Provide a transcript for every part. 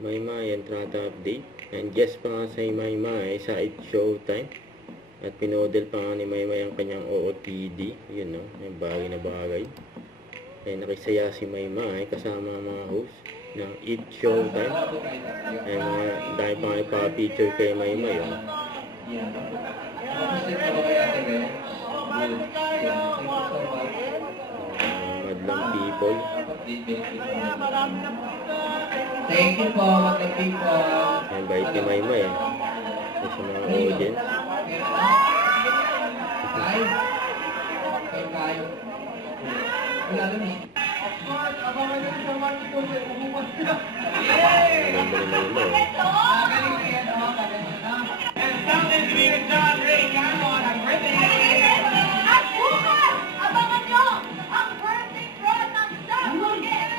Maymay entrada update. And guest pa nga sa Maymay sa It's Showtime. At pinodel pa nga ni Maymay ang kanyang OOTD. Yun no, yung bagay na bagay. Ay nakisaya si Maymay kasama ang mga host ng It's Showtime. Ay mga dahil pa nga ipa-feature kay Maymay. Madlang people. Thank you po, mga people. Ay bait ni Maymay sa mga audience. Ay, kayo. Wala rin eh. Ganda ni Maymay. At bukas, abangan nyo ang birthday draw ng Samuel.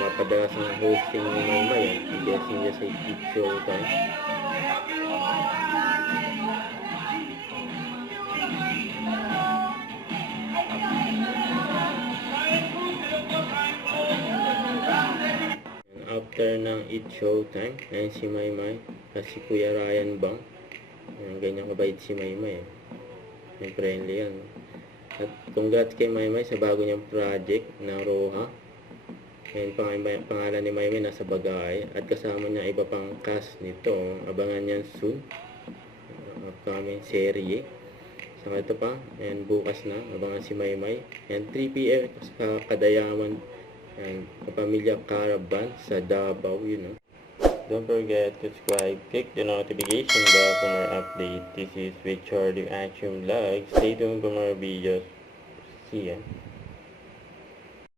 Napapadalas ang hosting ni Maymay i-guessing niya sa It's Showtime. After ng It's Showtime, ayun si Maymay at si Kuya Ryan Bang. Ganyan kabait si Maymay. Yung friendly yan. At congrats kay Maymay sa bago niyang project na Roha. Ayun, pangalan ni Maymay nasa Bagay. At kasama niya iba pang cast nito. Abangan niyan soon. Upcoming serye. So ito pa. And bukas na. Abangan si Maymay. And 3 PM sa Kadayaman. And kapamilya Caravan sa Davao, you know. Don't forget to subscribe, click the notification bell for more updates. This is Richard Action Vlog. Stay tuned for more videos. See ya.